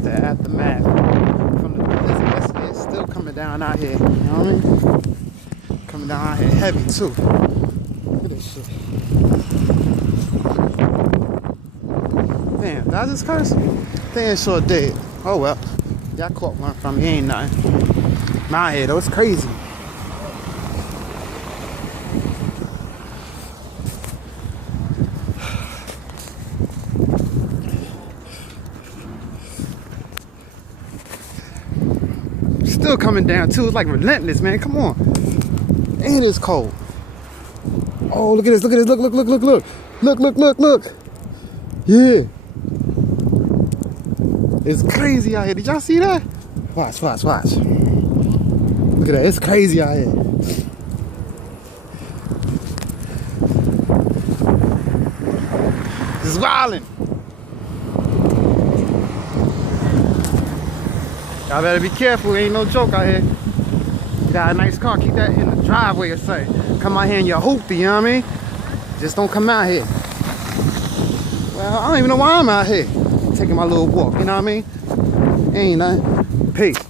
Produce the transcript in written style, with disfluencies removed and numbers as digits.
It's the aftermath from the blizzard. It's still coming down out here. You know what I mean? Coming down out here heavy too. Look at this shit. Damn, did I just curse? Damn, sure did. Oh well. Y'all caught one from me, ain't nothing. My head, though, it's crazy. Still coming down too. It's like relentless, man. Come on. And it's cold. Oh, look at this. Look at this. Look, look, look, look, look. Look, look, look, look. Yeah. It's crazy out here. Did y'all see that? Watch, watch, watch. Look at that. It's crazy out here. It's wildin'. Y'all better be careful. Ain't no joke out here. You got a nice car. Keep that in the driveway or something. Come out here in your hoopty, you know what I mean? Just don't come out here. Well, I don't even know why I'm out here. Taking my little walk, you know what I mean? Ain't nothing. Peace.